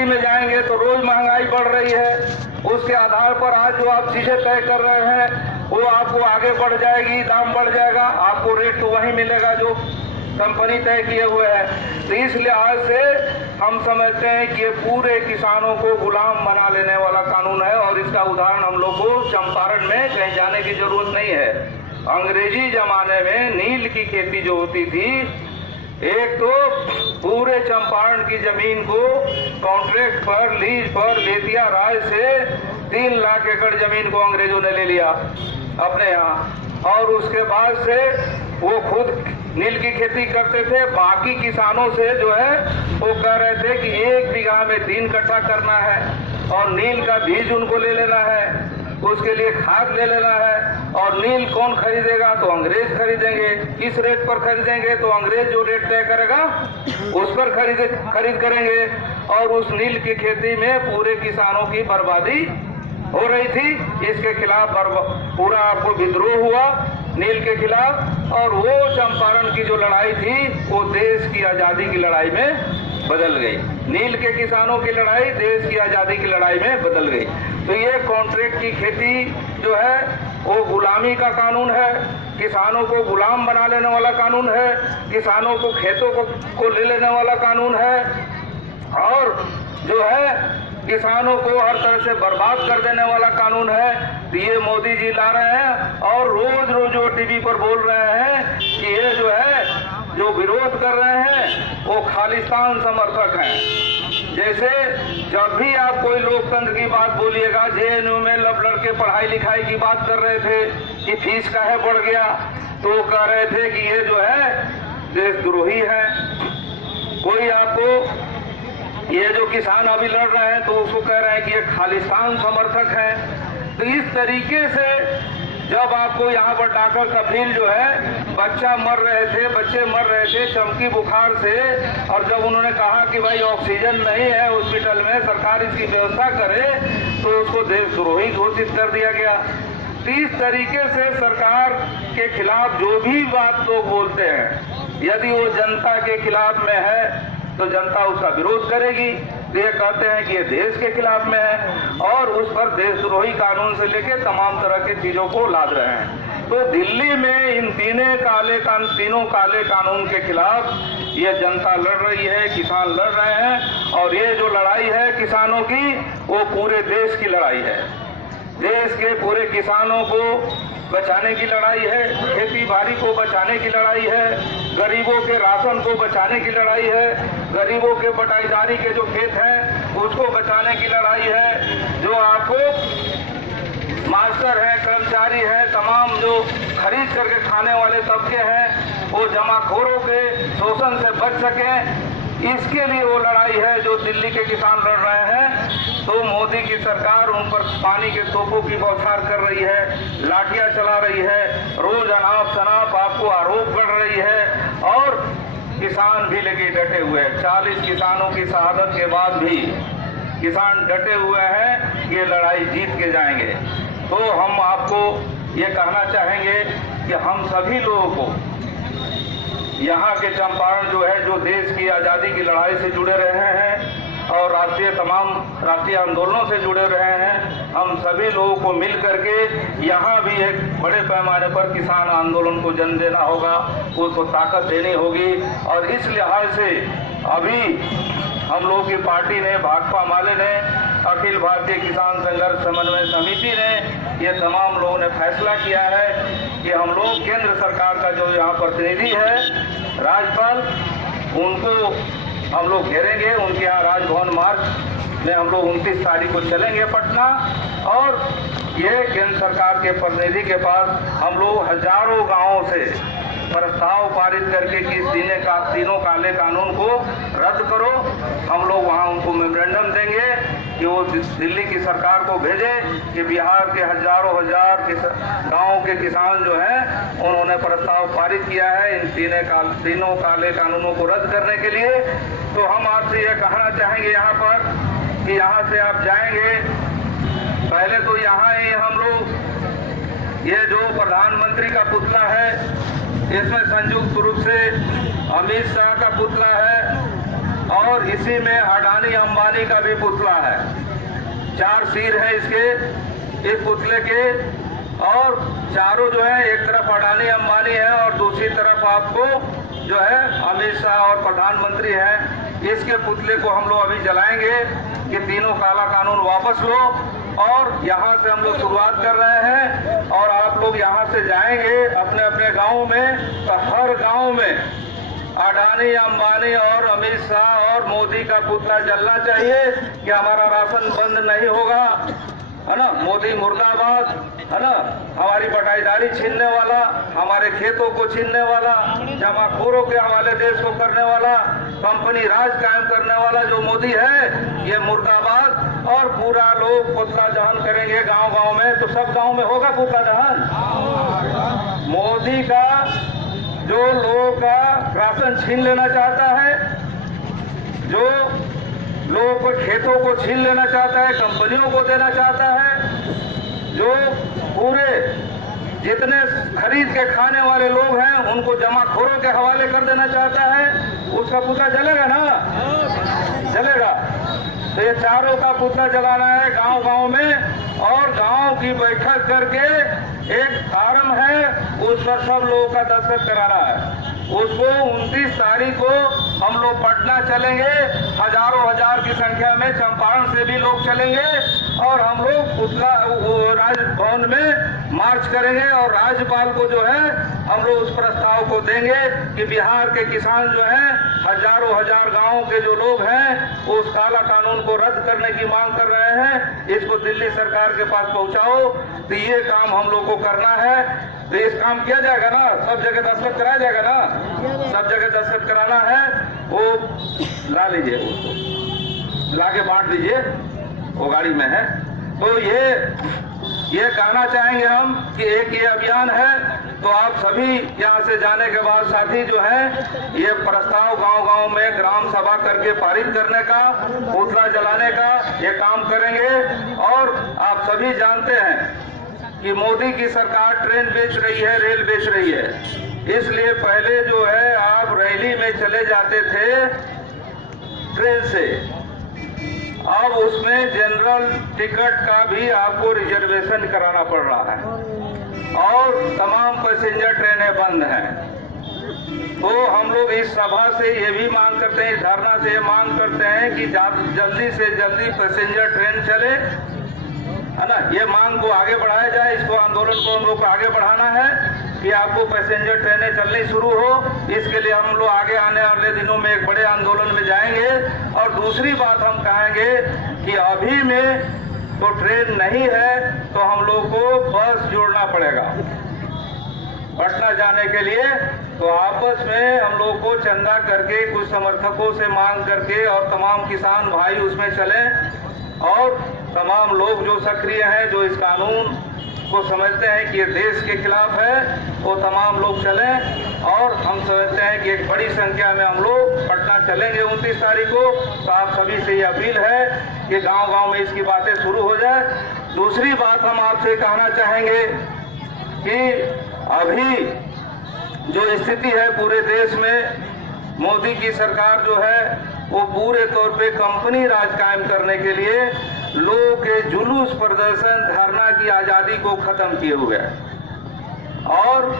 में जाएंगे तो रोज महंगाई बढ़ रही है। उसके आधार पर आज जो आप चीजें तय कर रहे हैं वो आपको आगे बढ़ जाएगी, दाम बढ़ जाएगा, आपको रेट तो वही मिलेगा जो कंपनी तय किए हुए है। तो इस लिहाज से हम समझते हैं कि ये पूरे किसानों को गुलाम बना लेने वाला कानून है। और इसका उदाहरण हम लोग को चंपारण में कहीं जाने की जरूरत नहीं है। अंग्रेजी जमाने में नील की खेती जो होती थी, एक तो पूरे चंपारण की जमीन को कॉन्ट्रैक्ट पर, लीज पर बेतिया राय से 3 लाख एकड़ जमीन को अंग्रेजों ने ले लिया अपने यहाँ। और उसके बाद से वो खुद नील की खेती करते थे। बाकी किसानों से जो है वो कह रहे थे कि 1 बीघा में 3 कट्ठा करना है और नील का बीज उनको ले लेना है, उसके लिए खाद ले लेना है। और नील कौन खरीदेगा? तो अंग्रेज खरीदेंगे। किस रेट पर खरीदेंगे? तो अंग्रेज जो रेट तय करेगा उस पर खरीद करेंगे। और उस नील की खेती में पूरे किसानों की बर्बादी हो रही थी। इसके खिलाफ पूरा आपको विद्रोह हुआ नील के खिलाफ। और वो चंपारण की जो लड़ाई थी वो देश की आजादी की लड़ाई में बदल गई। नील के किसानों की लड़ाई देश की आजादी की लड़ाई में बदल गई। तो ये कॉन्ट्रैक्ट की खेती जो है वो गुलामी का कानून है, किसानों को गुलाम बना लेने वाला कानून है, किसानों को खेतों को ले लेने वाला कानून है। और जो है किसानों को हर तरह से बर्बाद कर देने वाला कानून है। तो ये मोदी जी ला रहे हैं और रोज रोज वो टीवी पर बोल रहे हैं कि ये जो है जो विरोध कर रहे हैं वो खालिस्तान समर्थक हैं। जैसे जब भी आप कोई लोकतंत्र की बात बोलिएगा, जेएनयू में लड़के पढ़ाई लिखाई की बात कर रहे थे कि फीस काहे बढ़ गया, तो कह रहे थे कि ये जो है देशद्रोही है। कोई आपको ये जो किसान अभी लड़ रहे हैं तो उसको कह रहे हैं कि ये खालिस्तान समर्थक है। तो इस तरीके से जब आपको यहाँ पर डॉक्टर कफील जो है बच्चे मर रहे थे चमकी बुखार से, और जब उन्होंने कहा कि भाई ऑक्सीजन नहीं है हॉस्पिटल में, सरकार इसकी व्यवस्था करे, तो उसको देशद्रोही घोषित कर दिया गया। तो इस तरीके से सरकार के खिलाफ जो भी बात लोग बोलते हैं, यदि वो जनता के खिलाफ में है तो जनता उसका विरोध करेगी। ये कहते हैं कि ये देश के खिलाफ में है और उस पर देशद्रोही कानून से लेके तमाम तरह की चीजों को लाद रहे हैं। तो दिल्ली में इन तीनों काले कानून के खिलाफ ये जनता लड़ रही है, किसान लड़ रहे हैं। और ये जो लड़ाई है किसानों की, वो पूरे देश की लड़ाई है। देश के पूरे किसानों को बचाने की लड़ाई है, खेती बाड़ी को बचाने की लड़ाई है, गरीबों के राशन को बचाने की लड़ाई है, गरीबों के बटाईदारी के जो खेत हैं उसको बचाने की लड़ाई है। जो आपको मास्टर हैं, कर्मचारी हैं, तमाम जो खरीद करके खाने वाले तबके हैं, वो जमाखोरों के शोषण से बच सकें, इसके लिए वो लड़ाई है जो दिल्ली के किसान लड़ रहे हैं। तो मोदी की सरकार उन पर पानी के तोपों की बौछार कर रही है, लाठियां चला रही है, रोज अनाप शनाप आपको आरोप कर रही है। और किसान भी लेके डटे हुए हैं। 40 किसानों की शहादत के बाद भी किसान डटे हुए हैं, ये लड़ाई जीत के जाएंगे। तो हम आपको ये कहना चाहेंगे कि हम सभी लोगों को यहाँ के चंपारण जो है, जो देश की आज़ादी की लड़ाई से जुड़े रहे हैं और तमाम राष्ट्रीय आंदोलनों से जुड़े रहे हैं, हम सभी लोगों को मिल करके यहाँ भी एक बड़े पैमाने पर किसान आंदोलन को जन्म देना होगा, उसको ताकत देनी होगी। और इस लिहाज से अभी हम लोगों की पार्टी ने, भाकपा माले ने, अखिल भारतीय किसान संघर्ष समन्वय समिति ने, ये तमाम लोगों ने फैसला किया है कि हम लोग केंद्र सरकार का जो यहाँ प्रतिनिधि है राज्यपाल, उनको हम लोग घेरेंगे। उनके यहाँ राजभवन मार्च में हम लोग 29 तारीख को चलेंगे पटना, और ये केंद्र सरकार के प्रतिनिधि के पास हम लोग हजारों गांवों से प्रस्ताव पारित करके कि तीनों काले कानून को रद्द करो। हम लोग वहाँ उनको मेमोरेंडम देंगे कि वो दिल्ली की सरकार को भेजे कि बिहार के हजारों गाँव के किसान जो हैं उन्होंने प्रस्ताव पारित किया है इन तीनों काले कानूनों को रद्द करने के लिए। तो हम आपसे यह कहना चाहेंगे यहाँ पर कि यहाँ से आप जाएंगे, पहले तो यहाँ ही हम लोग ये जो प्रधानमंत्री का पुतला है, इसमें संयुक्त रूप से अमित शाह का पुतला है और इसी में अडानी अंबानी का भी पुतला है। 4 सिर है इसके, इस पुतले के, और चारों जो है, एक तरफ अडानी अंबानी है और दूसरी तरफ आपको जो है अमित शाह और प्रधानमंत्री हैं। इसके पुतले को हम लोग अभी जलाएंगे कि तीनों काला कानून वापस लो, और यहाँ से हम लोग शुरुआत कर रहे हैं। और आप लोग यहाँ से जाएंगे अपने अपने गाँव में, तो हर गाँव में अडानी अंबानी और अमित शाह और मोदी का पुतला जलना चाहिए कि हमारा राशन बंद नहीं होगा, है ना। मोदी मुर्दाबाद, है ना। हमारी बटाईदारी छीनने वाला, हमारे खेतों को छीनने वाला, जमाखोरों के हवाले देश को करने वाला, कंपनी राज कायम करने वाला जो मोदी है, ये मुर्दाबाद। और पूरा लोग पुतला दहन करेंगे गांव गांव में, तो सब गांव में होगा पुतला दहन। मोदी का जो लोगों का राशन छीन लेना चाहता है, जो लोगों को खेतों को छीन लेना चाहता है, कंपनियों को देना चाहता है, जो पूरे जितने खरीद के खाने वाले लोग हैं उनको जमाखोरों के हवाले कर देना चाहता है, उसका पुतला जलेगा ना, जलेगा। तो ये चारों का पुतला जलाना है गांव गांव में, और गांव की बैठक करके एक फार्म है उस पर सब लोगों का दस्तखत कराना है। उसको 29 तारीख को हम लोग पटना चलेंगे, हजारों हजार की संख्या में चंपारण से भी लोग चलेंगे, और हम लोग पुतला राजभवन में मार्च करेंगे। और राज्यपाल को जो है हम लोग उस प्रस्ताव को देंगे कि बिहार के किसान जो हैं, हजारों हजार गांवों के जो लोग हैं, उस काला कानून को रद्द करने की मांग कर रहे हैं, इसको दिल्ली सरकार के पास पहुंचाओ। तो ये काम हम लोग को करना है। तो इस काम किया जाएगा ना, सब जगह दस्तखत कराया जाएगा ना, सब जगह दस्तखत कराना है। वो ला लीजिए, उसको ला के बांट दीजिए, वो गाड़ी में है। तो ये कहना चाहेंगे हम कि एक ये अभियान है, तो आप सभी यहाँ से जाने के बाद साथी जो है, ये प्रस्ताव गांव गांव में ग्राम सभा करके पारित करने का, पुतला जलाने का ये काम करेंगे। और आप सभी जानते हैं कि मोदी की सरकार ट्रेन बेच रही है, रेल बेच रही है, इसलिए पहले जो है आप रैली में चले जाते थे ट्रेन से, अब उसमें जनरल टिकट का भी आपको रिजर्वेशन कराना पड़ रहा है, और तमाम पैसेंजर ट्रेनें बंद हैं। तो हम लोग इस सभा से ये भी मांग करते हैं, इस धरना से ये मांग करते हैं कि जल्दी से जल्दी पैसेंजर ट्रेन चले, है ना। ये मांग को आगे बढ़ाया जाए, इसको आंदोलन को हम लोग को आगे बढ़ाना है कि आपको पैसेंजर ट्रेनें चलनी शुरू हो। इसके लिए हम लोग आगे आने वाले दिनों में एक बड़े आंदोलन में जाएंगे। और दूसरी बात हम कहेंगे कि अभी में तो ट्रेन नहीं है, तो हम लोग को बस जोड़ना पड़ेगा पटना जाने के लिए। तो आपस में हम लोग को चंदा करके, कुछ समर्थकों से मांग करके, और तमाम किसान भाई उसमें चलें, और तमाम लोग जो सक्रिय हैं, जो इस कानून को समझते हैं कि ये देश के खिलाफ है, वो तमाम लोग चलें। और हम समझते हैं कि एक बड़ी संख्या में हम लोग पटना चलेंगे 29 तारीख को। तो आप सभी से ये अपील है कि गांव गांव में इसकी बातें शुरू हो जाए। दूसरी बात हम आपसे कहना चाहेंगे कि अभी जो स्थिति है पूरे देश में, मोदी की सरकार जो है वो पूरे तौर पे कंपनी राज कायम करने के लिए लोगों के जुलूस, प्रदर्शन, धरना की आजादी को खत्म किए हुए है। और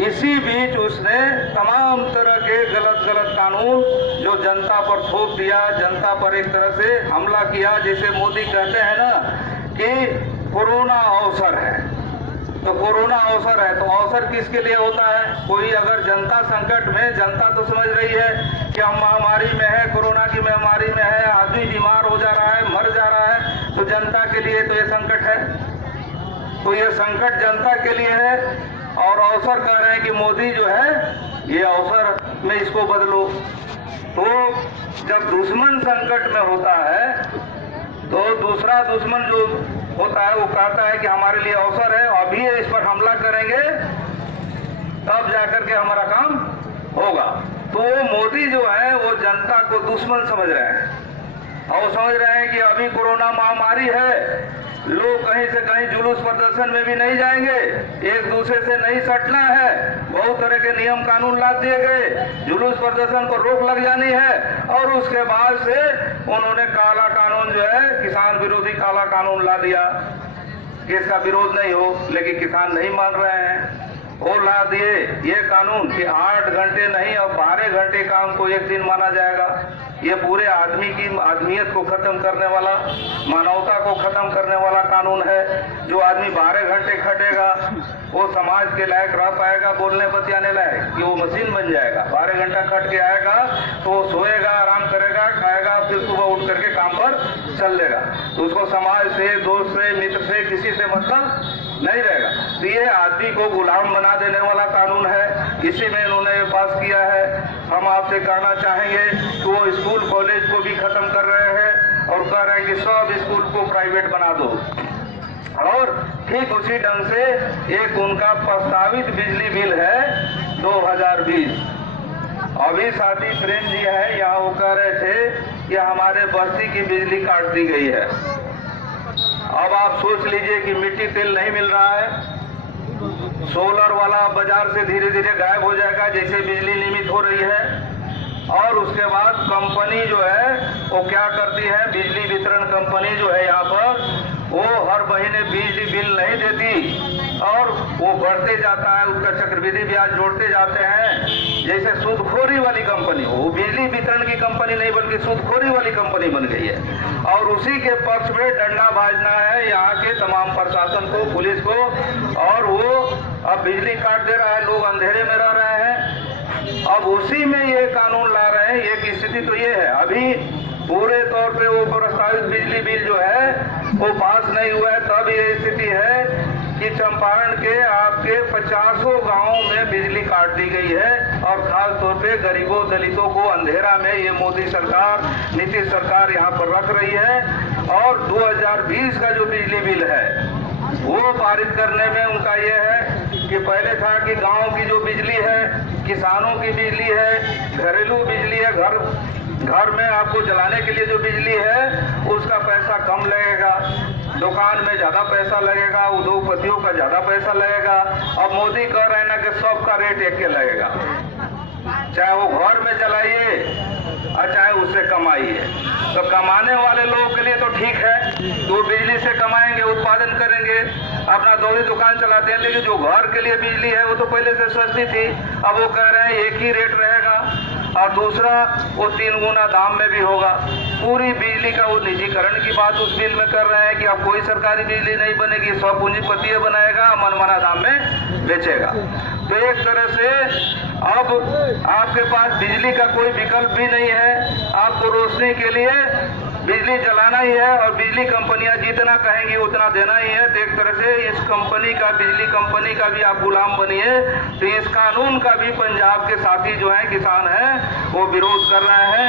इसी बीच उसने तमाम तरह के गलत कानून जो जनता पर थोप दिया, जनता पर एक तरह से हमला किया। जैसे मोदी कहते हैं ना कि कोरोना अवसर है, तो कोरोना अवसर है, तो अवसर किसके लिए होता है? कोई अगर जनता संकट में, जनता तो समझ रही है कि हम महामारी में है, कोरोना की महामारी में है, आदमी बीमार हो जा रहा है, मर जा रहा है, तो जनता के लिए तो ये संकट है। तो ये संकट जनता के लिए है, और अवसर कह रहे हैं कि मोदी जो है ये अवसर में इसको बदलो। तो जब दुश्मन संकट में होता है, तो दूसरा दुश्मन जो होता है वो कहता है कि हमारे लिए अवसर है, अभी इस पर हमला करेंगे तब जाकर के हमारा काम होगा। तो मोदी जो है वो जनता को दुश्मन समझ रहे हैं, और वो समझ रहे हैं कि अभी कोरोना महामारी है, लोग कहीं से कहीं जुलूस प्रदर्शन में भी नहीं जाएंगे, एक दूसरे से नहीं सटना है, बहुत तरह के नियम कानून ला दिए गए, जुलूस प्रदर्शन पर रोक लग जानी है। और उसके बाद से उन्होंने काला कानून जो है, किसान विरोधी काला कानून ला दिया कि इसका विरोध नहीं हो, लेकिन किसान नहीं मान रहे हैं। वो ला दिए ये कानून कि 8 घंटे नहीं और 12 घंटे काम को एक दिन माना जाएगा। ये पूरे आदमी की आदमियत को खत्म करने वाला, मानवता को खत्म करने वाला कानून है। जो आदमी 12 घंटे खटेगा वो समाज के लायक रह पाएगा, बोलने बतियाने लायक, कि वो मशीन बन जाएगा। 12 घंटा खट के आएगा तो वो सोएगा, आराम करेगा, खाएगा, फिर सुबह उठ करके काम पर चल लेगा। तो उसको समाज से, दोस्त से, मित्र से, किसी से मतलब नहीं रहेगा। तो ये आदमी को गुलाम बना देने वाला कानून है, इसी में इन्होंने पास किया है। हम आपसे कहना चाहेंगे कि वो स्कूल कॉलेज को भी खत्म कर रहे हैं और कह रहे हैं कि सब स्कूल को प्राइवेट बना दो। और ठीक उसी ढंग से एक उनका प्रस्तावित बिजली बिल है 2020। अभी साथी प्रेम जी है यहाँ, वो कह रहे थे कि हमारे बस्ती की बिजली काट दी गई है। अब आप सोच लीजिए कि मिट्टी तेल नहीं मिल रहा है, सोलर वाला बाजार से धीरे धीरे गायब हो जाएगा जैसे बिजली नियमित हो रही है। और उसके बाद कंपनी जो है वो क्या करती है, बिजली वितरण कंपनी जो है यहाँ पर, वो हर महीने बिजली बिल नहीं देती और वो बढ़ते जाता है, उसका चक्रवृद्धि ब्याज जोड़ते जाते हैं जैसे सूदखोरी वाली कंपनी हो। वो बिजली वितरण की कंपनी नहीं बल्कि सूदखोरी वाली कंपनी बन गई है। और उसी के पक्ष में डंडा बाजना है यहाँ के तमाम प्रशासन को, पुलिस को। और वो अब बिजली काट दे रहा है, लोग अंधेरे में रह रहे हैं। अब उसी में ये कानून ला रहे हैं। एक स्थिति तो ये है, अभी पूरे तौर पे वो प्रस्तावित बिजली बिल जो है वो पास नहीं हुआ है। तब ये स्थिति है कि चंपारण के आपके 50 गांवों में बिजली काट दी गई है। और खास तौर पे गरीबों दलितों को अंधेरा में ये मोदी सरकार, नीतीश सरकार यहाँ पर रख रही है। और 2020 का जो बिजली बिल है वो पारित करने में उनका ये है कि पहले था कि गांव की जो बिजली है, किसानों की बिजली है, घरेलू बिजली है, घर में आपको जलाने के लिए जो बिजली है उसका पैसा कम लगेगा, दुकान में ज्यादा पैसा लगेगा, उद्योगपतियों का ज्यादा पैसा लगेगा। अब मोदी कह रहे हैं ना कि सबका रेट एक के लगेगा, चाहे वो घर में जलाइए और चाहे उससे कमाइए। तो कमाने वाले लोगों के लिए तो ठीक है, तो बिजली से कमाएंगे, उत्पादन करेंगे, अपना दौरी दुकान चलाते हैं। लेकिन जो घर के लिए बिजली है वो तो पहले से सस्ती थी, अब वो कह रहे हैं एक ही रेट रहेगा और दूसरा वो 3 गुना दाम में भी होगा। पूरी बिजली का वो निजीकरण की बात उस बिल में कर रहे हैं कि अब कोई सरकारी बिजली नहीं बनेगी, सब पूंजीपति बनाएगा, मनमाना दाम में बेचेगा। तो एक तरह से अब आपके पास बिजली का कोई विकल्प भी नहीं है, आपको रोशनी के लिए बिजली जलाना ही है और बिजली कंपनियां जितना कहेंगी उतना देना ही है। तो एक तरह से इस कंपनी का, बिजली कंपनी का भी आप गुलाम बनिए। तो इस कानून का भी पंजाब के साथी जो हैं, किसान हैं, वो विरोध कर रहे हैं।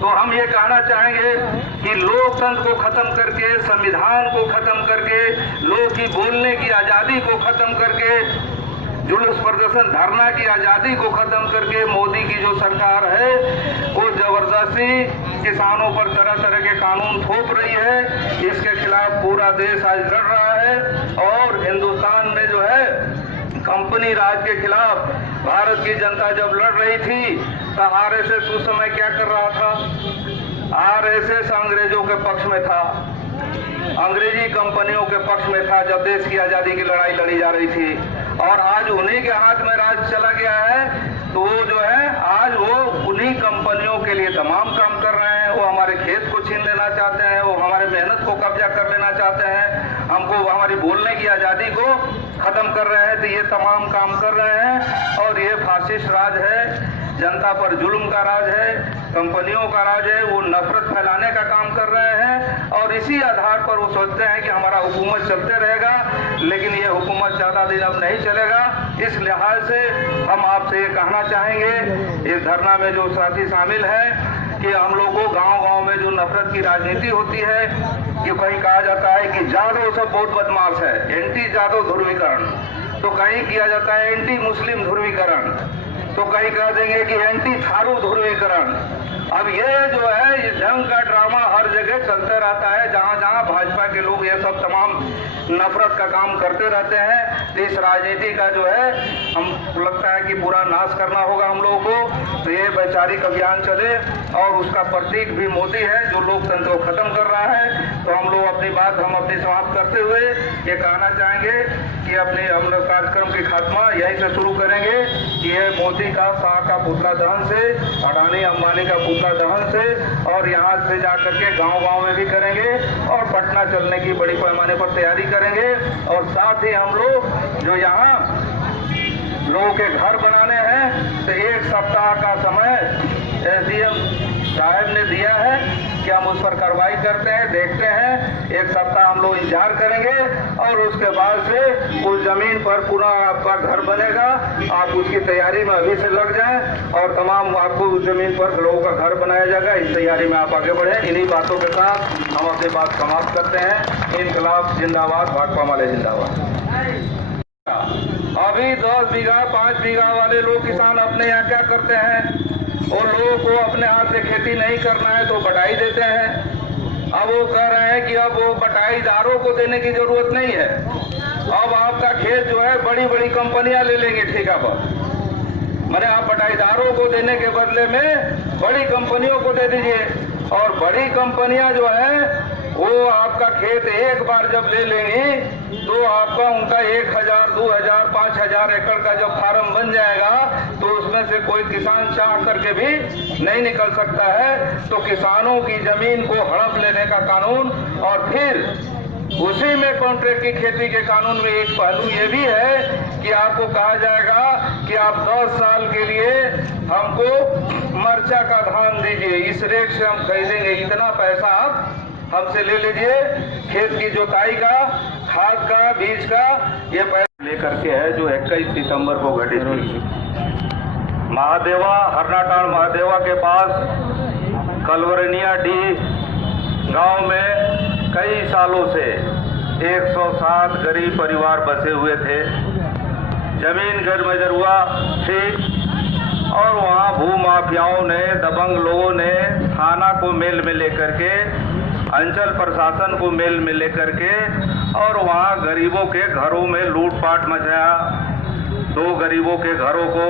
तो हम ये कहना चाहेंगे कि लोकतंत्र को खत्म करके, संविधान को खत्म करके, लोग की बोलने की आजादी को खत्म करके, जुलूस प्रदर्शन धरना की आजादी को खत्म करके मोदी की जो सरकार है वो जबरदस्ती किसानों पर तरह तरह के कानून थोप रही है। इसके खिलाफ पूरा देश आज लड़ रहा है। और हिंदुस्तान में जो है कंपनी राज के खिलाफ भारत की जनता जब लड़ रही थी तो आरएसएस उस समय क्या कर रहा था? आरएसएस अंग्रेजों के पक्ष में था, अंग्रेजी कंपनियों के पक्ष में था जब देश की आजादी की लड़ाई लड़ी जा रही थी। और आज उन्हीं के हाथ में राज चला गया है। तो वो जो है आज वो उन्हीं कंपनियों के लिए तमाम काम कर रहे हैं। वो हमारे खेत को छीन लेना चाहते हैं, वो हमारे मेहनत को कब्जा कर लेना चाहते हैं, हमको हमारी बोलने की आजादी को खत्म कर रहे हैं। तो ये तमाम काम कर रहे हैं और ये फासिस्ट राज है, जनता पर जुल्म का राज है, कंपनियों का राज है। वो नफरत फैलाने का काम कर रहे हैं और इसी आधार पर वो सोचते हैं कि हमारा हुकूमत चलते रहेगा। लेकिन ये हुकूमत ज्यादा दिन अब नहीं चलेगा। इस लिहाज से हम आपसे ये कहना चाहेंगे, इस धरना में जो साथी शामिल हैं, कि हम लोग को गांव-गांव में जो नफरत की राजनीति होती है, कि कहीं कहा जाता है कि जादव सब बहुत बदमाश है, एंटी जादव ध्रुवीकरण, तो कहीं किया जाता है एंटी मुस्लिम ध्रुवीकरण। तो कहीं कह देंगे कि एंटी थारू ध्रुवीकरण। अब ये जो है इस ढंग का ड्रामा हर जगह चलते रहता है, जहां जहां भाजपा के लोग ये सब तमाम नफरत का काम करते रहते हैं। तो इस राजनीति का जो है हम लगता है कि पूरा नाश करना होगा हम लोगों को। तो ये वैचारिक अभियान चले और उसका प्रतीक भी मोदी है जो लोकतंत्र को खत्म कर रहा है। तो हम लोग अपनी बात हम अपनी समाप्त करते हुए ये कहना चाहेंगे कि अपने हम लोग कार्यक्रम की खात्मा यहीं से शुरू करेंगे कि ये मोदी का शाह का पुतला दहन से, अडानी अंबानी का पुतला दहन से, और यहाँ से जाकर के गांव-गांव में भी करेंगे और पटना चलने की बड़ी पैमाने पर तैयारी करेंगे। और साथ ही हम लोग जो यहाँ लोगों के घर बनाने हैं तो 1 सप्ताह का समय सीएम साहब ने दिया है कि हम उस पर कार्रवाई करते हैं, देखते हैं। 1 सप्ताह हम लोग इंतजार करेंगे और उसके बाद से उस जमीन पर पुनः आपका घर बनेगा। आप उसकी तैयारी में अभी से लग जाएं और तमाम आपको उस जमीन पर लोगों का घर बनाया जाएगा। इस तैयारी में आप आगे बढ़ें। इन्हीं बातों के साथ हम अपनी बात समाप्त करते हैं। इनकलाब जिंदाबाद, भाकपा माले जिंदाबाद। अभी 10 बीघा 5 बीघा वाले लोग किसान अपने यहाँ क्या करते हैं, वो लोगों को अपने हाथ से खेती नहीं करना है तो बटाई देते हैं। अब वो कह रहे हैं कि अब वो बटाईदारों को देने की जरूरत नहीं है, अब आपका खेत जो है बड़ी बड़ी कंपनियां ले लेंगे ठेका पर। मैंने आप बटाईदारों को देने के बदले में बड़ी कंपनियों को दे दीजिए, और बड़ी कंपनियां जो है वो आपका खेत एक बार जब ले लेंगी तो आपका उनका 1000, 2000, 5000 एकड़ का जब फार्म बन जाएगा तो उसमें से कोई किसान चाह करके भी नहीं निकल सकता है। तो किसानों की जमीन को हड़प लेने का कानून, और फिर उसी में कॉन्ट्रैक्ट की खेती के कानून में एक पहलू ये भी है कि आपको कहा जाएगा कि आप 10 साल के लिए हमको मर्चा का धान दीजिए, इस रेट से हम खरीदेंगे, इतना पैसा आप हमसे ले लीजिए। खेत की जोताई का, खाद का, बीज का ये पैसा लेकर के है जो 21 सितंबर को घटित हुई। महादेवा, हरनाटाड़ महादेवा के पास कलवरनिया डी गांव में कई सालों से 107 गरीब परिवार बसे हुए थे। जमीन गैरमजरूआ थी और वहां भूमाफियाओं ने, दबंग लोगों ने थाना को मेल में लेकर के, अंचल प्रशासन को मेल में लेकर के और वहां गरीबों के घरों में लूटपाट मचाया। 2 गरीबों के घरों को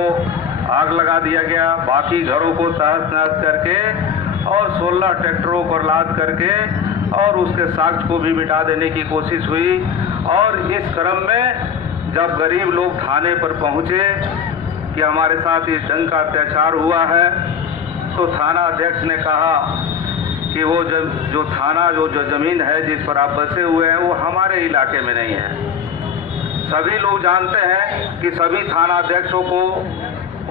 आग लगा दिया गया, बाकी घरों को तहस नहस करके और 16 ट्रैक्टरों पर लाद करके और उसके साक्ष्य को भी मिटा देने की कोशिश हुई। और इस क्रम में जब गरीब लोग थाने पर पहुंचे कि हमारे साथ इस ढंग का अत्याचार हुआ है, तो थाना अध्यक्ष ने कहा कि वो जो थाना जो जमीन है जिस पर आप बसे हुए हैं वो हमारे इलाके में नहीं है। सभी लोग जानते हैं कि सभी थाना अध्यक्षों को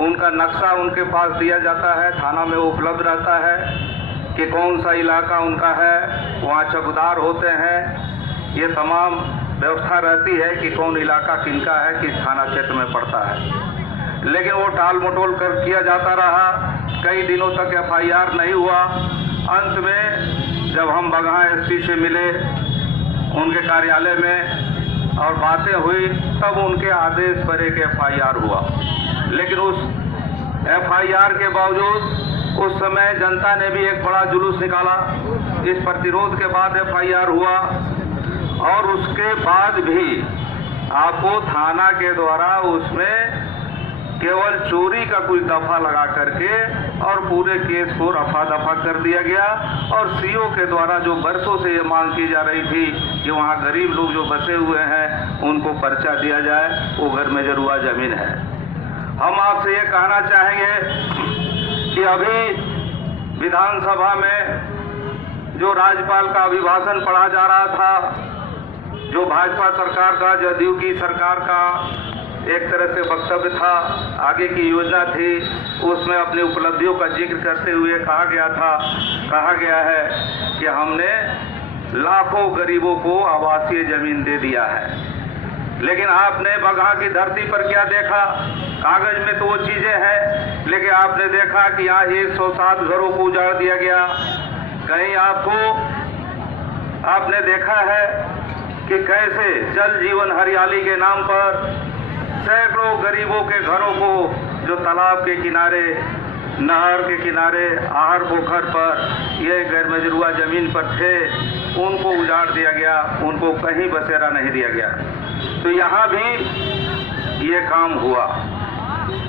उनका नक्शा उनके पास दिया जाता है, थाना में उपलब्ध रहता है कि कौन सा इलाका उनका है, वहाँ चौकीदार होते हैं, ये तमाम व्यवस्था रहती है कि कौन इलाका किनका है, किस थाना क्षेत्र में पड़ता है। लेकिन वो टाल मटोल कर किया जाता रहा, कई दिनों तक FIR नहीं हुआ। अंत में जब हम बगहा SP से मिले उनके कार्यालय में और बातें हुई, तब उनके आदेश पर एक FIR हुआ। लेकिन उस FIR के बावजूद उस समय जनता ने भी एक बड़ा जुलूस निकाला। इस प्रतिरोध के बाद FIR हुआ और उसके बाद भी आपको थाना के द्वारा उसमें केवल चोरी का कुछ दफा लगा करके और पूरे केस को रफा दफा कर दिया गया। और CO के द्वारा जो बरसों से ये मांग की जा रही थी कि वहाँ गरीब लोग जो बसे हुए हैं उनको पर्चा दिया जाए, वो घर में जरूर जमीन है। हम आपसे ये कहना चाहेंगे कि अभी विधानसभा में जो राज्यपाल का अभिभाषण पढ़ा जा रहा था, जो भाजपा सरकार का, जदयू की सरकार का एक तरह से वक्तव्य था, आगे की योजना थी, उसमें अपनी उपलब्धियों का जिक्र करते हुए कहा गया है कि हमने लाखों गरीबों को आवासीय जमीन दे दिया है। लेकिन आपने बगहा की धरती पर क्या देखा? कागज में तो वो चीजें हैं, लेकिन आपने देखा कि यहाँ 107 घरों को उजाड़ दिया गया। कहीं आपने देखा है कि कैसे जल जीवन हरियाली के नाम पर सैकड़ों गरीबों के घरों को जो तालाब के किनारे, नहर के किनारे, आहर पोखर पर ये गैर मजरूआ ज़मीन पर थे, उनको उजाड़ दिया गया, उनको कहीं बसेरा नहीं दिया गया। तो यहाँ भी ये काम हुआ।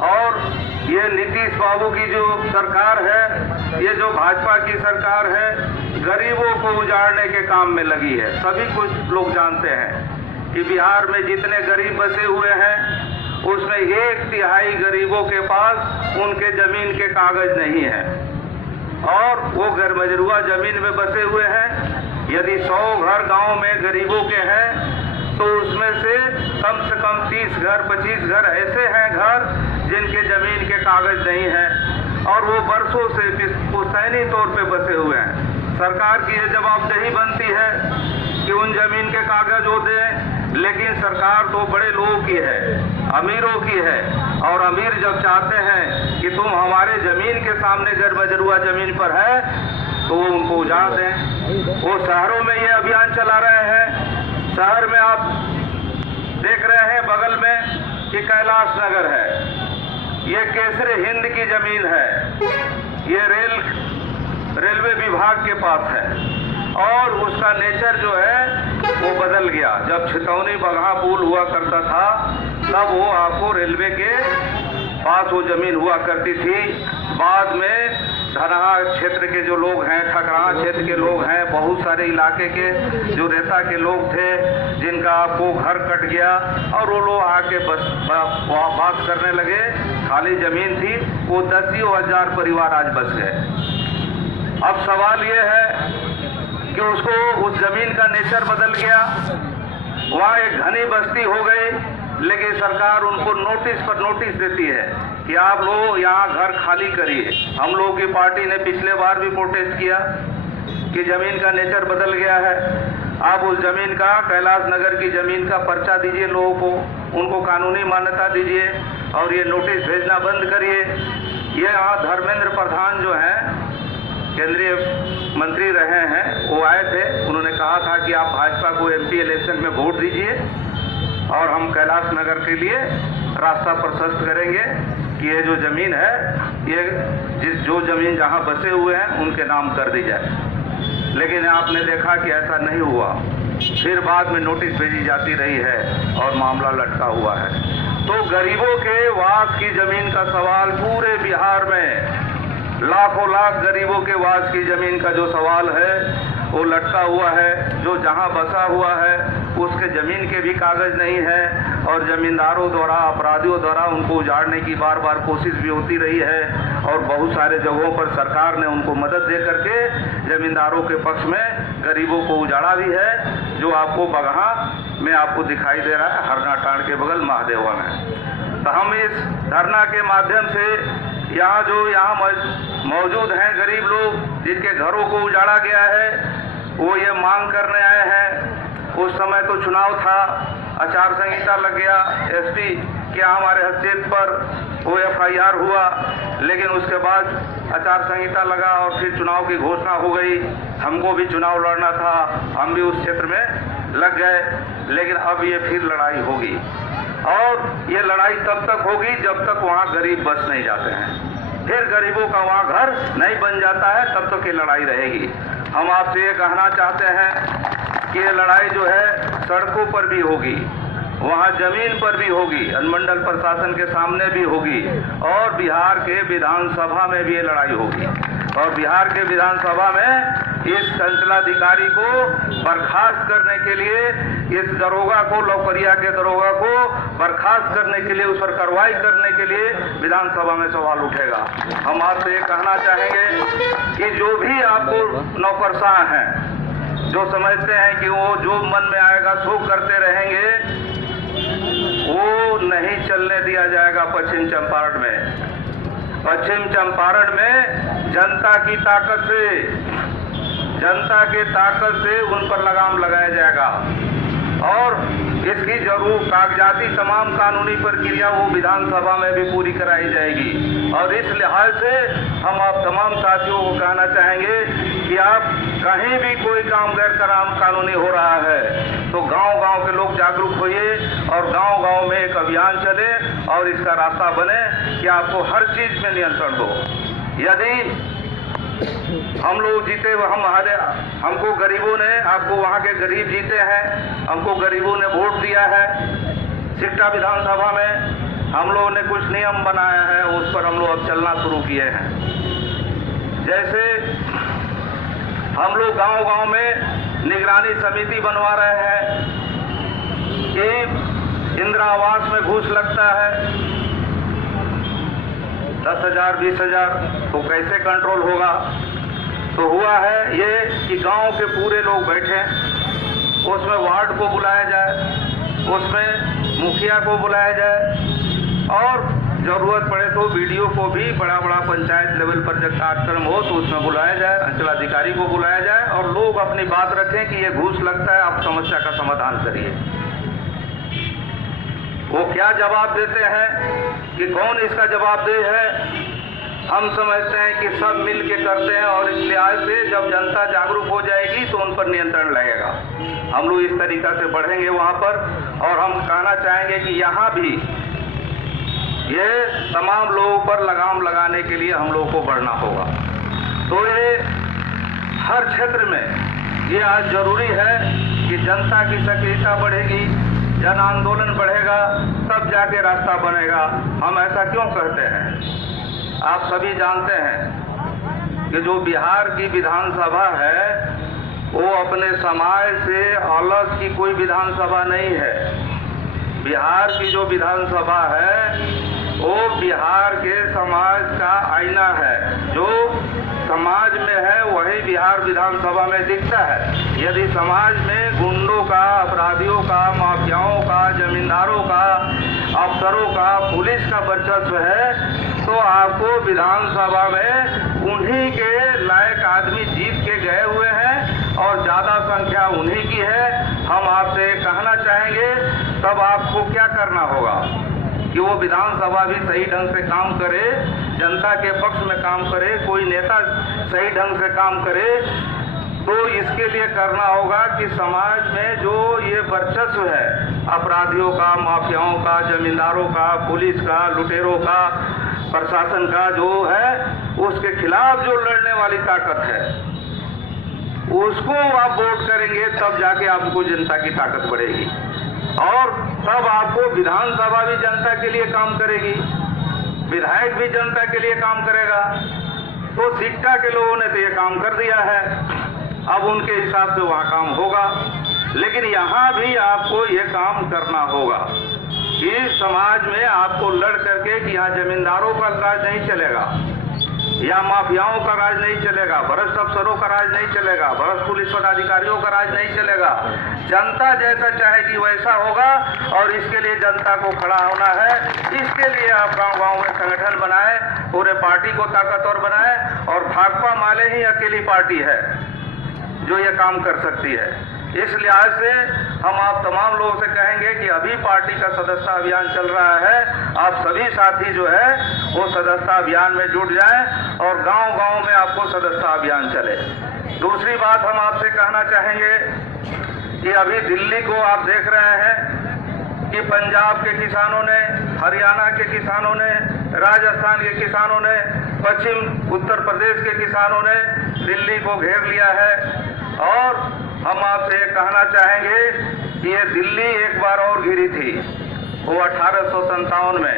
और ये नीतीश बाबू की जो सरकार है, ये जो भाजपा की सरकार है, गरीबों को उजाड़ने के काम में लगी है। सभी कुछ लोग जानते हैं कि बिहार में जितने गरीब बसे हुए हैं उसमें 1/3 गरीबों के पास उनके ज़मीन के कागज नहीं है और वो गैर मजरूआ ज़मीन में बसे हुए हैं। यदि 100 घर गांव में गरीबों के हैं तो उसमें से कम 30 घर, 25 घर ऐसे हैं घर जिनके ज़मीन के कागज नहीं हैं और वो बरसों से पुश्तैनी तौर पे बसे हुए हैं। सरकार की ये जवाबदेही बनती है कि उन ज़मीन के कागज वो दें, लेकिन सरकार तो बड़े लोगों की है, अमीरों की है। और अमीर जब चाहते हैं कि तुम हमारे ज़मीन के सामने गैर मजरूआ ज़मीन पर है तो वो उनको उजाड़ दें। वो शहरों में ये अभियान चला रहे हैं। शहर में आप देख रहे हैं बगल में कि कैलाश नगर है, ये केसरे हिंद की ज़मीन है, ये रेलवे विभाग के पास है और उसका नेचर जो है वो बदल गया। जब छितौनी बगहा पुल हुआ करता था तब वो आपको रेलवे के पास वो ज़मीन हुआ करती थी। बाद में धनहा क्षेत्र के जो लोग हैं, ठकराहा क्षेत्र के लोग हैं, बहुत सारे इलाके के जो रेता के लोग थे जिनका आपको घर कट गया और वो लोग आके बास करने लगे, खाली ज़मीन थी, वो 10,000 परिवार आज बस गए। अब सवाल ये है कि उसको उस ज़मीन का नेचर बदल गया, वहाँ एक घनी बस्ती हो गई, लेकिन सरकार उनको नोटिस पर नोटिस देती है कि आप लोग यहाँ घर खाली करिए। हम लोगों की पार्टी ने पिछले बार भी प्रोटेस्ट किया कि ज़मीन का नेचर बदल गया है। आप उस ज़मीन का, कैलाश नगर की ज़मीन का पर्चा दीजिए लोगों को, उनको कानूनी मान्यता दीजिए और ये नोटिस भेजना बंद करिए। ये यहाँ धर्मेंद्र प्रधान जो हैं, केंद्रीय मंत्री रहे हैं, वो आए थे, उन्होंने कहा था कि आप भाजपा को MP इलेक्शन में वोट दीजिए और हम कैलाश नगर के लिए रास्ता प्रशस्त करेंगे कि ये जो ज़मीन है, ये जो ज़मीन जहाँ बसे हुए हैं उनके नाम कर दी जाए। लेकिन आपने देखा कि ऐसा नहीं हुआ। फिर बाद में नोटिस भेजी जाती रही है और मामला लटका हुआ है। तो गरीबों के वास की ज़मीन का सवाल पूरे बिहार में, लाखों लाख गरीबों के वास की ज़मीन का जो सवाल है वो लटका हुआ है। जो जहां बसा हुआ है उसके ज़मीन के भी कागज़ नहीं है और ज़मींदारों द्वारा, अपराधियों द्वारा उनको उजाड़ने की बार बार कोशिश भी होती रही है और बहुत सारे जगहों पर सरकार ने उनको मदद दे करके ज़मींदारों के पक्ष में गरीबों को उजाड़ा भी है, जो आपको बगहा में आपको दिखाई दे रहा है, हरना टांड़ के बगल महादेवा में। तो हम इस धरना के माध्यम से यहाँ मौजूद हैं गरीब लोग जिनके घरों को उजाड़ा गया है, वो ये मांग करने आए हैं। उस समय तो चुनाव था, आचार संहिता लग गया, SP क्या हमारे हैसियत पर वो FIR हुआ, लेकिन उसके बाद आचार संहिता लगा और फिर चुनाव की घोषणा हो गई। हमको भी चुनाव लड़ना था, हम भी उस क्षेत्र में लग गए, लेकिन अब ये फिर लड़ाई होगी और ये लड़ाई तब तक होगी जब तक वहाँ गरीब बस नहीं जाते हैं। फिर गरीबों का वहाँ घर नहीं बन जाता है, तब तक ये लड़ाई रहेगी। हम आपसे ये कहना चाहते हैं कि ये लड़ाई जो है सड़कों पर भी होगी, वहाँ ज़मीन पर भी होगी, अनुमंडल प्रशासन के सामने भी होगी और बिहार के विधानसभा में भी ये लड़ाई होगी। और बिहार के विधानसभा में इस अंचलाधिकारी को बर्खास्त करने के लिए, इस दरोगा को, लौकरिया के दरोगा को बर्खास्त करने के लिए, उस पर कार्रवाई करने के लिए विधानसभा में सवाल उठेगा। हम आपसे ये कहना चाहेंगे कि जो भी आपको नौकरशाह हैं, जो समझते हैं कि वो जो मन में आएगा सो करते रहेंगे, वो नहीं चलने दिया जाएगा। पश्चिम चंपारण में जनता की ताकत से उन पर लगाम लगाया जाएगा और इसकी जरूर कागजाती तमाम कानूनी प्रक्रिया वो विधानसभा में भी पूरी कराई जाएगी। और इस लिहाज से हम आप तमाम साथियों को कहना चाहेंगे कि आप कहीं भी कोई काम गैर कानूनी हो रहा है तो गांव-गांव के लोग जागरूक होइए और गांव-गांव में एक अभियान चले और इसका रास्ता बने कि आपको हर चीज में नियंत्रण दो। यदि हम लोग जीते, हमको गरीबों ने, आपको वहाँ के गरीब जीते हैं, हमको गरीबों ने वोट दिया है। सिकटा विधानसभा में हम लोगों ने कुछ नियम बनाया है, उस पर हम लोग अब चलना शुरू किए हैं। जैसे हम लोग गांव-गांव में निगरानी समिति बनवा रहे हैं कि इंदिरा आवास में घूस लगता है 10,000 20,000, तो कैसे कंट्रोल होगा। तो हुआ है ये कि गांव के पूरे लोग बैठे, उसमें वार्ड को बुलाया जाए, उसमें मुखिया को बुलाया जाए और जरूरत पड़े तो वीडियो को भी, बड़ा पंचायत लेवल पर जब कार्यक्रम हो तो उसमें बुलाया जाए, अंचलाधिकारी को बुलाया जाए और लोग अपनी बात रखें कि ये घूस लगता है, आप समस्या का समाधान करिए। वो क्या जवाब देते हैं कि कौन इसका जवाबदेह है, हम समझते हैं कि सब मिल के करते हैं और इस लिहाज से जब जनता जागरूक हो जाएगी तो उन पर नियंत्रण लगेगा। हम लोग इस तरीका से बढ़ेंगे वहाँ पर और हम कहना चाहेंगे कि यहाँ भी ये तमाम लोगों पर लगाम लगाने के लिए हम लोगों को बढ़ना होगा। तो ये हर क्षेत्र में ये आज जरूरी है कि जनता की सक्रियता बढ़ेगी, जन आंदोलन बढ़ेगा, तब जाके रास्ता बनेगा। हम ऐसा क्यों कहते हैं? आप सभी जानते हैं कि जो बिहार की विधानसभा है वो अपने समाज से अलग की कोई विधानसभा नहीं है। बिहार की जो विधानसभा है वो बिहार के समाज का आईना है। जो समाज में है वही बिहार विधानसभा में दिखता है। यदि समाज में गुंडों का, अपराधियों का, माफियाओं का, जमींदारों का, अफसरों का, पुलिस का वर्चस्व है तो आपको विधानसभा में उन्हीं के लायक आदमी जीत के गए हुए हैं और ज़्यादा संख्या उन्हीं की है। हम आपसे कहना चाहेंगे तब आपको क्या करना होगा कि वो विधानसभा भी सही ढंग से काम करे, जनता के पक्ष में काम करे, कोई नेता सही ढंग से काम करे। तो इसके लिए करना होगा कि समाज में जो ये वर्चस्व है अपराधियों का, माफियाओं का, जमींदारों का, पुलिस का, लुटेरों का, प्रशासन का जो है, उसके खिलाफ जो लड़ने वाली ताकत है उसको आप वोट करेंगे तब जाके आपको जनता की ताकत बढ़ेगी और तब आपको विधानसभा भी जनता के लिए काम करेगी, विधायक भी जनता के लिए काम करेगा। तो सिक्टा के लोगों ने तो ये काम कर दिया है, अब उनके हिसाब से वहाँ काम होगा। लेकिन यहाँ भी आपको ये काम करना होगा कि समाज में आपको लड़ करके कि यहाँ जमींदारों का राज नहीं चलेगा, या माफियाओं का राज नहीं चलेगा, भ्रष्ट अफसरों का राज नहीं चलेगा, भ्रष्ट पुलिस पदाधिकारियों का राज नहीं चलेगा। जनता जैसा चाहेगी वैसा होगा और इसके लिए जनता को खड़ा होना है। इसके लिए आप गांव-गांव में संगठन बनाएं, पूरे पार्टी को ताकतवर बनाएं और भाकपा माले ही अकेली पार्टी है जो ये काम कर सकती है। इस लिहाज से हम आप तमाम लोगों से कहेंगे कि अभी पार्टी का सदस्यता अभियान चल रहा है, आप सभी साथी जो है वो सदस्यता अभियान में जुट जाएं और गांव-गांव में आपको सदस्यता अभियान चले। दूसरी बात हम आपसे कहना चाहेंगे कि अभी दिल्ली को आप देख रहे हैं कि पंजाब के किसानों ने, हरियाणा के किसानों ने, राजस्थान के किसानों ने, पश्चिम उत्तर प्रदेश के किसानों ने दिल्ली को घेर लिया है। और हम आपसे कहना चाहेंगे कि ये दिल्ली एक बार और घिरी थी, वो 1857 में,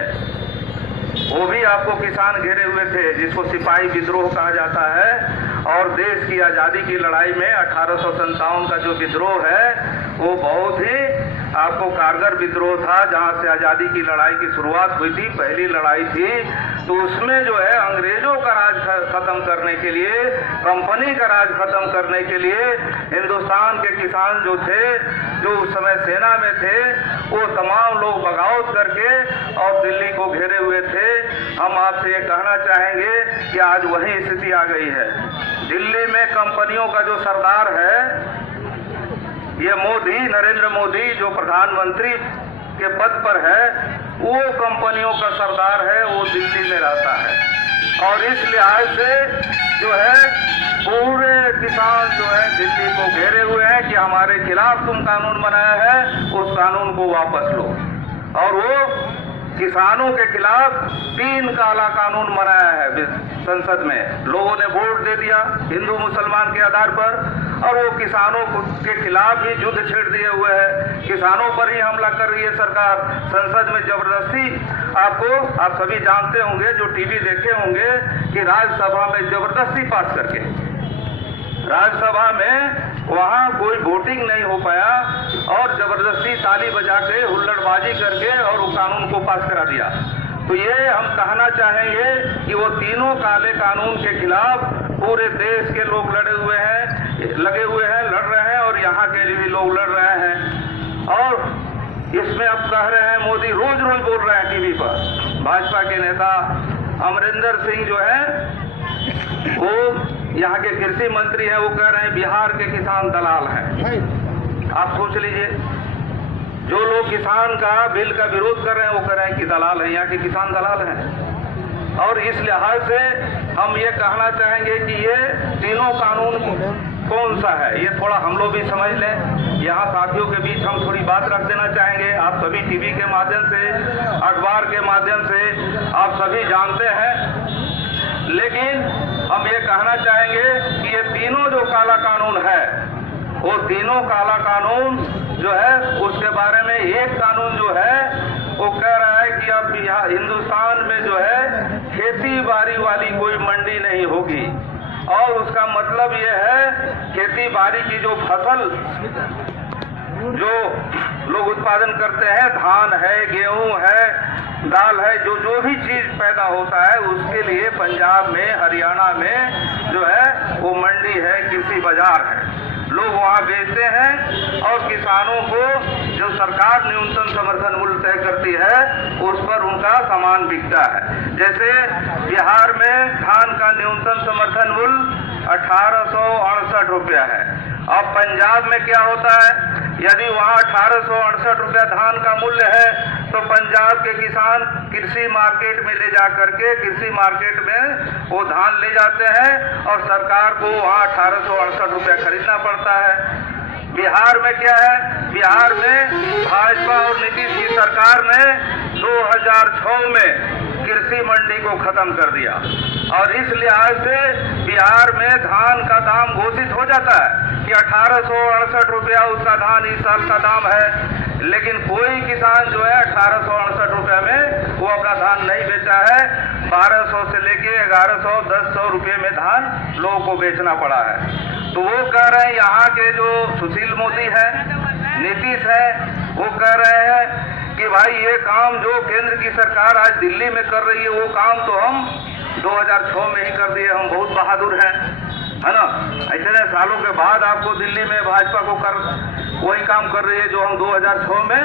वो भी आपको किसान घेरे हुए थे, जिसको सिपाही विद्रोह कहा जाता है। और देश की आज़ादी की लड़ाई में 1857 का जो विद्रोह है वो बहुत ही आपको कारगर विद्रोह था, जहां से आज़ादी की लड़ाई की शुरुआत हुई थी, पहली लड़ाई थी। तो उसमें जो है अंग्रेजों का राज खत्म करने के लिए, कंपनी का राज खत्म करने के लिए हिंदुस्तान के किसान जो थे, जो उस समय सेना में थे, वो तमाम लोग बगावत करके और दिल्ली को घेरे हुए थे। हम आपसे ये कहना चाहेंगे कि आज वही स्थिति आ गई है। दिल्ली में कंपनियों का जो सरदार है, ये मोदी, नरेंद्र मोदी जो प्रधानमंत्री के पद पर है, वो कंपनियों का सरदार है, वो दिल्ली में रहता है। और इस लिहाज से जो है पूरे किसान जो है दिल्ली को घेरे हुए हैं कि हमारे खिलाफ तुम कानून बनाया है, उस कानून को वापस लो। और वो किसानों के खिलाफ 3 काला कानून बनाया है संसद में। लोगों ने वोट दे दिया हिंदू मुसलमान के आधार पर, और वो किसानों के खिलाफ ही युद्ध छेड़ दिए हुए है। किसानों पर ही हमला कर रही है सरकार संसद में जबरदस्ती। आप सभी जानते होंगे, जो टीवी देखे होंगे, कि राज्यसभा में जबरदस्ती पास करके, राज्यसभा में वहाँ कोई वोटिंग नहीं हो पाया और जबरदस्ती ताली बजा के हुल्लड़बाजी करके और वो कानून को पास करा दिया। तो ये हम कहना चाहेंगे कि वो तीनों काले कानून के खिलाफ पूरे देश के लोग लगे हुए हैं, लड़ रहे हैं, और यहाँ के भी लोग लड़ रहे हैं। और इसमें अब कह रहे हैं, मोदी रोज रोज बोल रहे हैं टीवी पर, भाजपा के नेता अमरिंदर सिंह जो है, वो यहाँ के कृषि मंत्री हैं, वो कह रहे हैं बिहार के किसान दलाल हैं। आप सोच लीजिए, जो लोग किसान का बिल का विरोध कर रहे हैं वो कह रहे हैं कि दलाल है, यहाँ के किसान दलाल हैं। और इस लिहाज से हम ये कहना चाहेंगे कि ये तीनों कानून कौन सा है, ये थोड़ा हम लोग भी समझ लें। यहाँ साथियों के बीच हम थोड़ी बात रख देना चाहेंगे। आप सभी टीवी के माध्यम से, अखबार के माध्यम से आप सभी जानते हैं, लेकिन हम ये कहना चाहेंगे कि ये तीनों जो काला कानून है, वो तीनों काला कानून जो है, उसके बारे में एक कानून जो है वो कह रहा है कि अब यहाँ हिंदुस्तान में जो है खेती बाड़ी वाली कोई मंडी नहीं होगी। और उसका मतलब ये है, खेती बाड़ी की जो फसल जो लोग उत्पादन करते हैं, धान है, गेहूं है, दाल है, जो भी चीज पैदा होता है, उसके लिए पंजाब में, हरियाणा में जो है वो मंडी है, कृषि बाजार है। लोग वहाँ बेचते हैं और किसानों को जो सरकार न्यूनतम समर्थन मूल्य तय करती है, उस पर उनका सामान बिकता है। जैसे बिहार में धान का न्यूनतम समर्थन मूल्य 1868 रुपया है। अब पंजाब में क्या होता है, यदि वहाँ 1868 रुपया धान का मूल्य है, तो पंजाब के किसान कृषि मार्केट में ले जा करके कृषि मार्केट में वो धान ले जाते हैं और सरकार को वहाँ 1868 रुपया खरीदना पड़ता है। बिहार में क्या है, बिहार में भाजपा और नीतीश की सरकार ने 2006 में कृषि मंडी को खत्म कर दिया, और इस लिहाज से बिहार में धान का दाम घोषित हो जाता है कि 1868 रुपया उसका धान इस साल का दाम है। लेकिन कोई किसान जो है 1868 रुपये में वो अपना धान नहीं बेचा है। 1200 से लेके 1100, 1100 रुपये में धान लोगों को बेचना पड़ा है। तो वो कह रहे हैं, यहाँ के जो सुशील मोदी है, नीतीश है, वो कह रहे हैं कि भाई ये काम जो केंद्र की सरकार आज दिल्ली में कर रही है, वो काम तो हम 2006 में ही कर दिए, हम बहुत बहादुर हैं, है ना। इतने सालों के बाद आपको दिल्ली में भाजपा को वही काम कर रही है जो हम 2006 में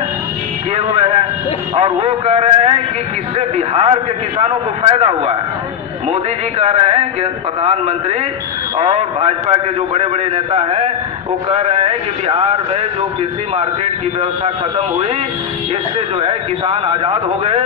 किए हुए हैं। और वो कह रहे हैं कि किससे बिहार के किसानों को फायदा हुआ है। मोदी जी कह रहे हैं कि प्रधानमंत्री और भाजपा के जो बड़े बड़े नेता हैं, वो कह रहे हैं कि बिहार में जो कृषि मार्केट की व्यवस्था खत्म हुई, इससे जो है किसान आजाद हो गए,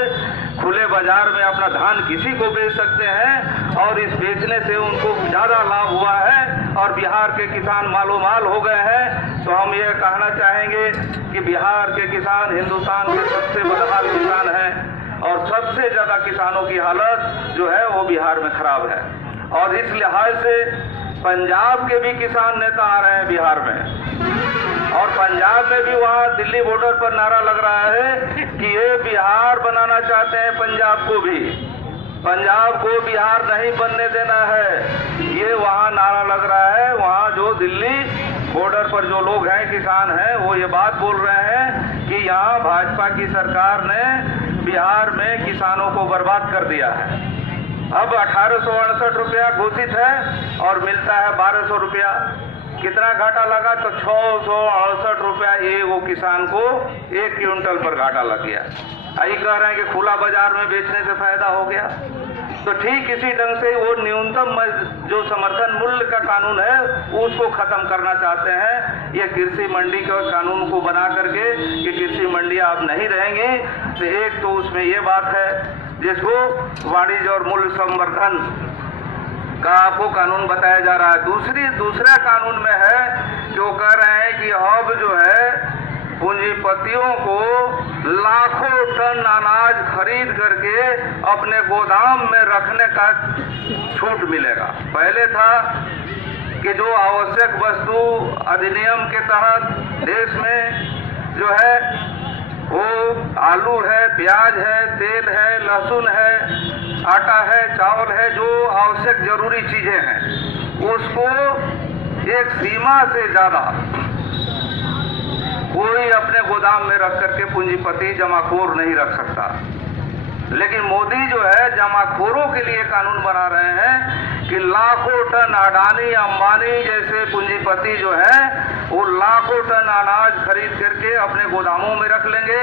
खुले बाजार में अपना धान किसी को बेच सकते हैं, और इस बेचने से उनको ज़्यादा लाभ हुआ है और बिहार के किसान मालो माल हो गए हैं। तो हम ये कहना चाहेंगे कि बिहार के किसान हिंदुस्तान के सबसे बदहाल किसान हैं, और सबसे ज़्यादा किसानों की हालत जो है वो बिहार में खराब है। और इस लिहाज से पंजाब के भी किसान नेता आ रहे हैं बिहार में, और पंजाब में भी वहाँ दिल्ली बॉर्डर पर नारा लग रहा है कि ये बिहार बनाना चाहते हैं पंजाब को भी, पंजाब को बिहार नहीं बनने देना है। ये वहाँ नारा लग रहा है। वहाँ जो दिल्ली बॉर्डर पर जो लोग हैं, किसान हैं, वो ये बात बोल रहे हैं कि यहाँ भाजपा की सरकार ने बिहार में किसानों को बर्बाद कर दिया है। अब 1868 रुपया घोषित है और मिलता है 1200 रुपया। कितना घाटा लगा, तो 668 रुपया वो किसान को 1 क्विंटल पर घाटा लग गया। यही कह रहे हैं कि खुला बाजार में बेचने से फायदा हो गया। तो ठीक इसी ढंग से वो न्यूनतम जो समर्थन मूल्य का कानून है, उसको खत्म करना चाहते हैं। ये कृषि मंडी के कानून को बना करके कि कृषि मंडी आप नहीं रहेंगे, तो एक तो उसमें ये बात है। जिसको वाणिज्य और मूल्य संवर्धन का आपको कानून बताया जा रहा है। दूसरा कानून में है जो कह रहे हैं कि अब जो है पूंजीपतियों को लाखों टन अनाज खरीद करके अपने गोदाम में रखने का छूट मिलेगा। पहले था कि जो आवश्यक वस्तु अधिनियम के तहत देश में जो है वो आलू है, प्याज है, तेल है, लहसुन है, आटा है, चावल है, जो आवश्यक जरूरी चीजें हैं, उसको एक सीमा से ज्यादा कोई अपने गोदाम में रख करके पूंजीपति जमाखोर नहीं रख सकता। लेकिन मोदी जो है जमाखोरों के लिए कानून बना रहे हैं कि लाखों टन अडानी अंबानी जैसे पूंजीपति जो है वो लाखों टन अनाज खरीद करके अपने गोदामों में रख लेंगे,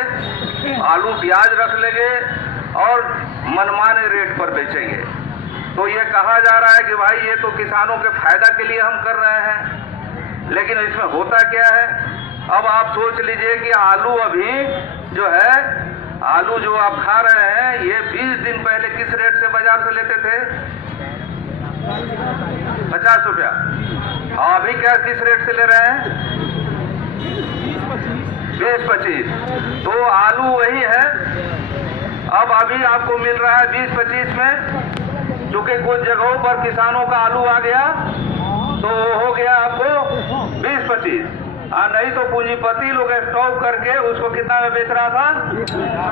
आलू प्याज रख लेंगे और मनमाने रेट पर बेचेंगे। तो ये कहा जा रहा है कि भाई ये तो किसानों के फायदा के लिए हम कर रहे हैं, लेकिन इसमें होता क्या है? अब आप सोच लीजिए कि आलू अभी जो है, आलू जो आप खा रहे हैं ये 20 दिन पहले किस रेट से बाजार से लेते थे? 50 रुपया। अभी क्या किस रेट से ले रहे हैं? 20-25। तो आलू वही है, अब अभी आपको मिल रहा है 20-25 में। चूंकि कुछ जगहों पर किसानों का आलू आ गया तो हो गया आपको 20-25। नहीं तो पूंजीपति लोग स्टॉक करके उसको कितना में बेच रहा था?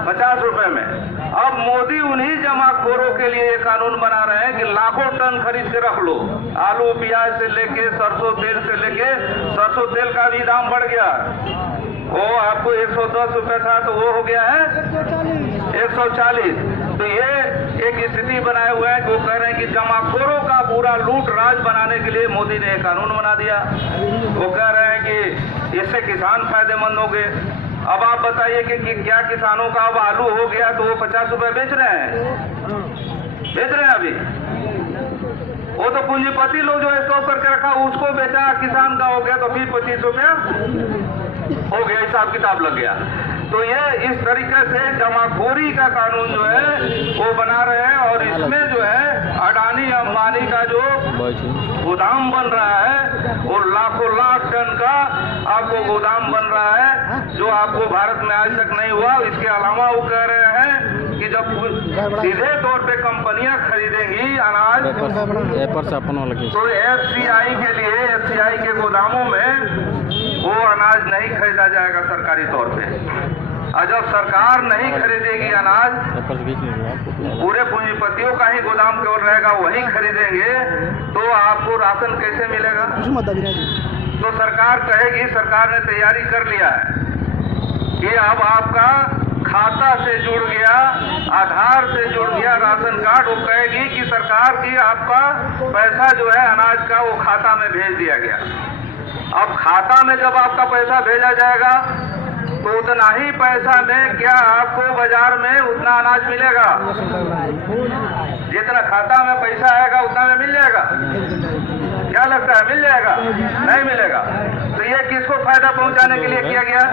50 रुपए में। अब मोदी उन्हीं जमाखोरों के लिए ये कानून बना रहे हैं कि लाखों टन खरीद के रख लो। आलू प्याज से लेके सरसों तेल से लेके, सरसों तेल का भी दाम बढ़ गया, वो आपको 110 रुपए था तो वो हो गया है 140। तो ये एक स्थिति बनाए हुए हैं, वो कह रहे हैं कि जमाखोरों का पूरा लूट राज बनाने के लिए मोदी ने एक कानून बना दिया। वो कह रहे हैं कि इससे किसान फायदेमंद हो गए। अब आप बताइए कि क्या किसानों का अब आलू हो गया तो वो 50 रुपए बेच रहे हैं अभी? वो तो पूंजीपति लोग जो स्टॉक करके रखा उसको बेचा, किसान का हो गया तो फिर 25 रुपया हो गया, हिसाब किताब लग गया। तो ये इस तरीके से जमाखोरी का कानून जो है वो बना रहे हैं, और इसमें जो है अडानी अंबानी का जो गोदाम बन रहा है वो लाखों लाख टन का आपको गोदाम बन रहा है, जो आपको भारत में आज तक नहीं हुआ। इसके अलावा वो कह रहे हैं कि जब सीधे तौर पे कंपनियां खरीदेंगी अनाज तो एफसीआई के लिए, एफसीआई के गोदामों में वो अनाज नहीं खरीदा जाएगा सरकारी तौर पे। और जब सरकार नहीं खरीदेगी अनाज, पूरे पूंजीपतियों का ही गोदाम केवल रहेगा, वही खरीदेंगे, तो आपको राशन कैसे मिलेगा? तो सरकार कहेगी, सरकार ने तैयारी कर लिया है कि अब आपका खाता से जुड़ गया, आधार से जुड़ गया राशन कार्ड, वो कहेगी कि सरकार की आपका पैसा जो है अनाज का वो खाता में भेज दिया गया। अब खाता में जब आपका पैसा भेजा जाएगा तो उतना ही पैसा में क्या आपको बाजार में उतना अनाज मिलेगा? जितना खाता में पैसा आएगा उतना में मिल जाएगा? क्या लगता है मिल जाएगा? नहीं मिलेगा। तो ये किसको फायदा पहुंचाने के लिए किया गया?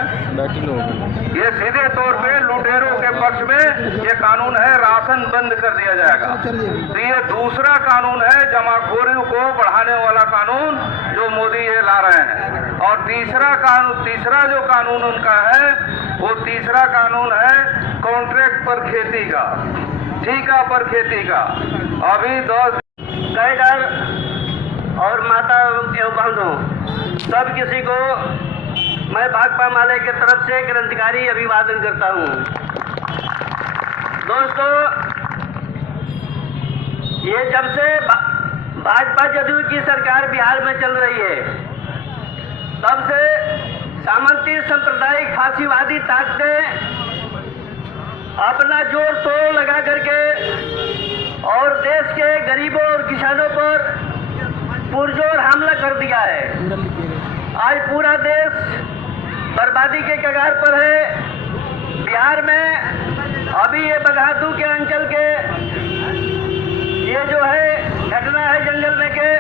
ये सीधे तौर पे लुटेरों के पक्ष में ये कानून है, राशन बंद कर दिया जाएगा। तो ये दूसरा कानून है जमाखोरी को बढ़ाने वाला कानून जो मोदी ये ला रहे हैं। और तीसरा जो कानून उनका है वो तीसरा कानून है कॉन्ट्रैक्ट पर खेती का, ठेका पर खेती का। अभी 10 कैडर और माता एवं बहनों सब किसी को मैं भाकपा माले की तरफ से क्रांतिकारी अभिवादन करता हूँ। दोस्तों, ये जब से भाजपा जदयू की सरकार बिहार में चल रही है तब से सामंती सांप्रदायिक फांसीवादी ताकतें अपना जोर शोर लगा करके और देश के गरीबों और किसानों पर पुरजोर हमला कर दिया है। आज पूरा देश बर्बादी के कगार पर है। बिहार में अभी ये बगहादुर के अंचल के ये जो है घटना है जंगल में के,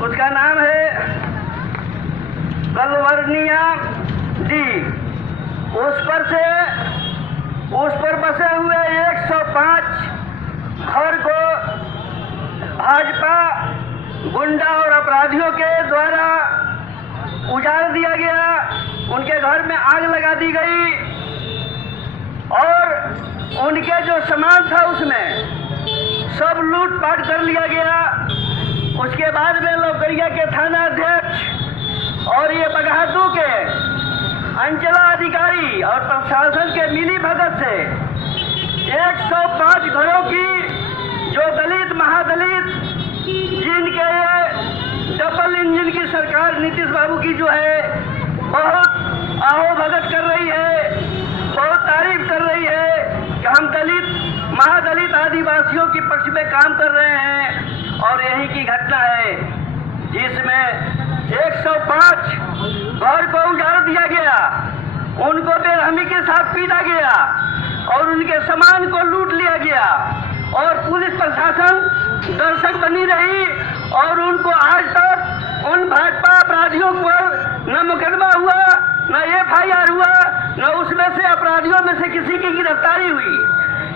उसका नाम है कलवर्निया डी। उस पर से उस पर बसे हुए 105 घर को भाजपा गुंडा और अपराधियों के द्वारा उजाड़ दिया गया। उनके घर में आग लगा दी गई और उनके जो सामान था उसमें सब लूटपाट कर लिया गया। उसके बाद में लौकरिया के थाना अध्यक्ष और ये बगहादू के अंचलाधिकारी और प्रशासन के मिली भगत से 105 घरों की जो दलित महादलित जिनके ये डबल इंजन की सरकार नीतीश बाबू की जो है बहुत आओ भगत कर रही है, बहुत तारीफ कर रही है कि हम दलित महादलित आदिवासियों के पक्ष में काम कर रहे हैं। और यही की घटना है जिसमें 105 घर को उजाड़ दिया गया, उनको बेरहमी के साथ पीटा गया और उनके सामान को लूट लिया गया और पुलिस प्रशासन दर्शक बनी रही और उनको आज तक उन भाजपा अपराधियों पर न मुकदमा हुआ, न FIR हुआ, न उसमें से अपराधियों में से किसी की गिरफ्तारी हुई।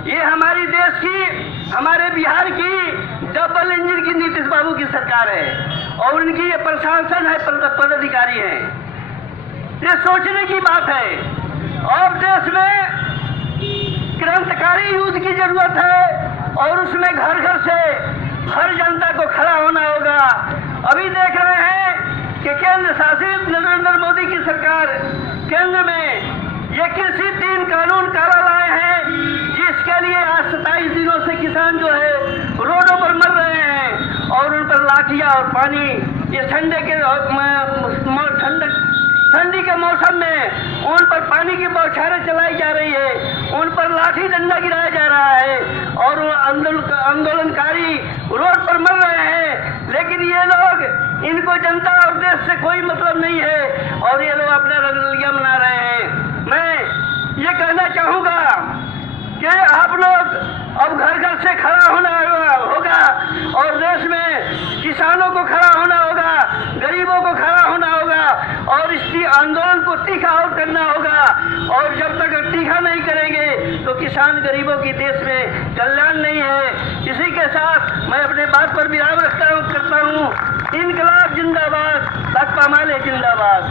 ये हमारी देश की, हमारे बिहार की डबल इंजन की नीतीश बाबू की सरकार है और उनकी ये प्रशासन है, पदाधिकारी है। ये सोचने की बात है। अब देश में क्रांतिकारी युद्ध की जरूरत है और उसमें घर घर से हर जनता को खड़ा होना होगा। अभी देख रहे हैं कि केंद्र शासित नरेंद्र मोदी की सरकार केंद्र में ये कृषि 3 कानून काला लाए हैं जिसके लिए आज 27 दिनों से किसान जो है रोडों पर मर रहे हैं और उन पर लाठियां और पानी, ये ठंडी के मौसम में उन पर पानी की बौछारें चलाई जा रही है, उन पर लाठी डंडा गिराया जा रहा है और आंदोलनकारी रोड पर मर रहे हैं। लेकिन ये लोग, इनको जनता और देश से कोई मतलब नहीं है और ये लोग अपना रंगलिया मना रहे हैं। मैं ये कहना चाहूँगा कि आप लोग अब घर घर से खड़ा होना होगा और देश में किसानों को खड़ा होना होगा, गरीबों को खड़ा होना होगा और इस आंदोलन को तीखा और करना होगा। और जब तक तीखा नहीं करेंगे तो किसान गरीबों की देश में कल्याण नहीं है। इसी के साथ मैं अपने बात पर विराम करता हूँ। इनकलाब जिंदाबाद, भाकपा माले जिंदाबाद।